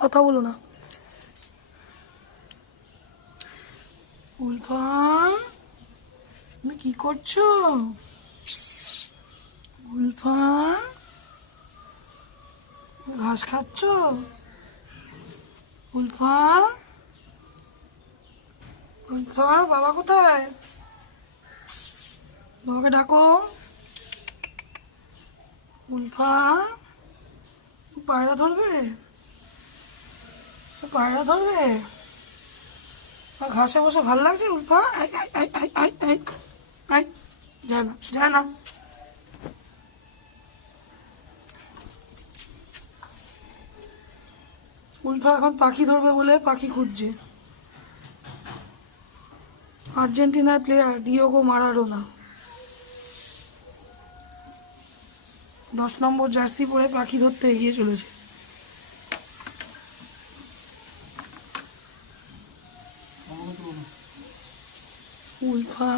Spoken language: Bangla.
কথা বলো না। উলফা, তুমি কি করছো? উলফা, ঘাস খাচ্ছ? উলফা, উলফা, বাবা কোথায়? বাবাকে ডাকো। উলফা, পায়রা ধরবে? পায়রা ধরবে? ঘাসে বসে ভাল লাগছে ULFA? I I I I I I I, যায় না, যায় না। উলফা এখন পাখি ধরবে বলে পাখি খুঁজছে। আর্জেন্টিনার প্লেয়ার ডিয়েগো মারাডোনা 10 নম্বর জার্সি পরে পাখি ধরতে এগিয়ে চলেছে। উলফা,